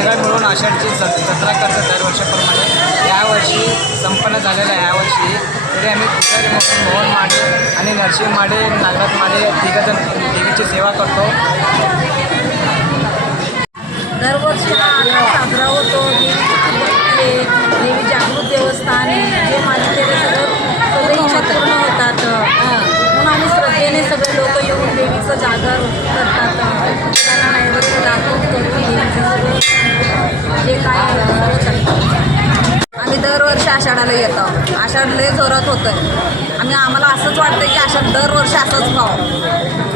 सगळं मिळून आषाढची जत्रा करतात दरवर्षाप्रमाणे. यावर्षी संपन्न झालेलं आहे. यावर्षी तरी आम्ही पुजारी म्हणून मोहन माडे आणि नरसिंह माडे, नागनाथ माडे तिघंजण देवीची सेवा करतो. दरवर्षी हा आखाड साजरा होतो. देवी जागृत देवस्थान आहे. जे मानलेले सगळे इच्छा पूर्ण होतात. म्हणून आम्ही श्रद्धेने सगळे लोक येऊन देवीचं जागर करतात. त्यांना नैवेद्य दाखवून करून देवीचं सगळं जे काय आहे सगळं करतात. आम्ही दरवर्षी आषाढाला येतो. आषाढ लय जोरात होतं. आम्हाला असंच वाटतं की आषाढ दरवर्षी असंच व्हावं.